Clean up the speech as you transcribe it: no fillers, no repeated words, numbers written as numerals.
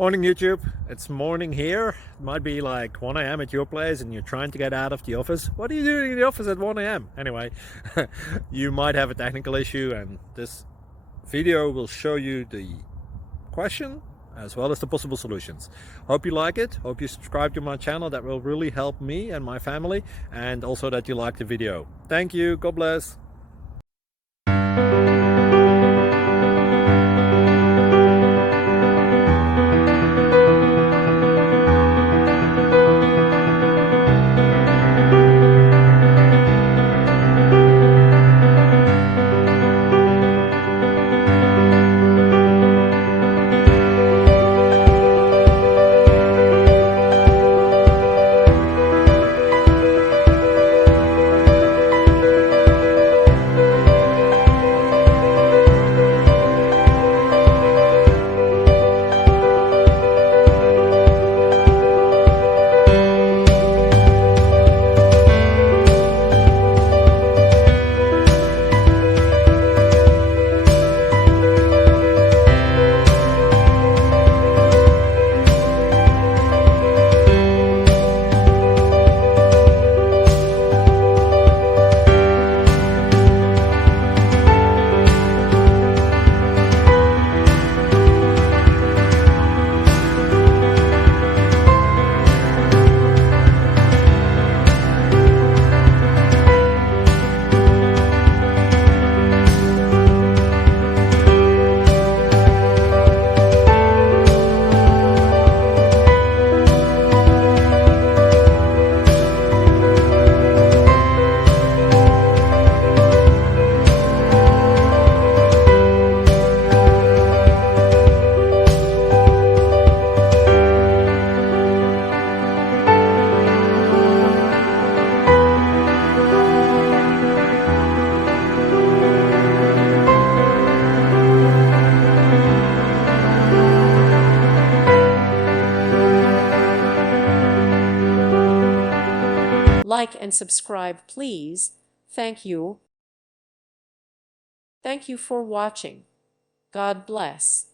Morning YouTube, it's morning here. It might be like 1 a.m. at your place and you're trying to get out of the office. What are you doing in the office at 1 a.m.? Anyway, you might have a technical issue and this video will show you the question as well as the possible solutions. Hope you like it, hope you subscribe to my channel. That will really help me and my family, and also that you like the video. Thank you, God bless. Like and subscribe, please. Thank you. Thank you for watching. God bless.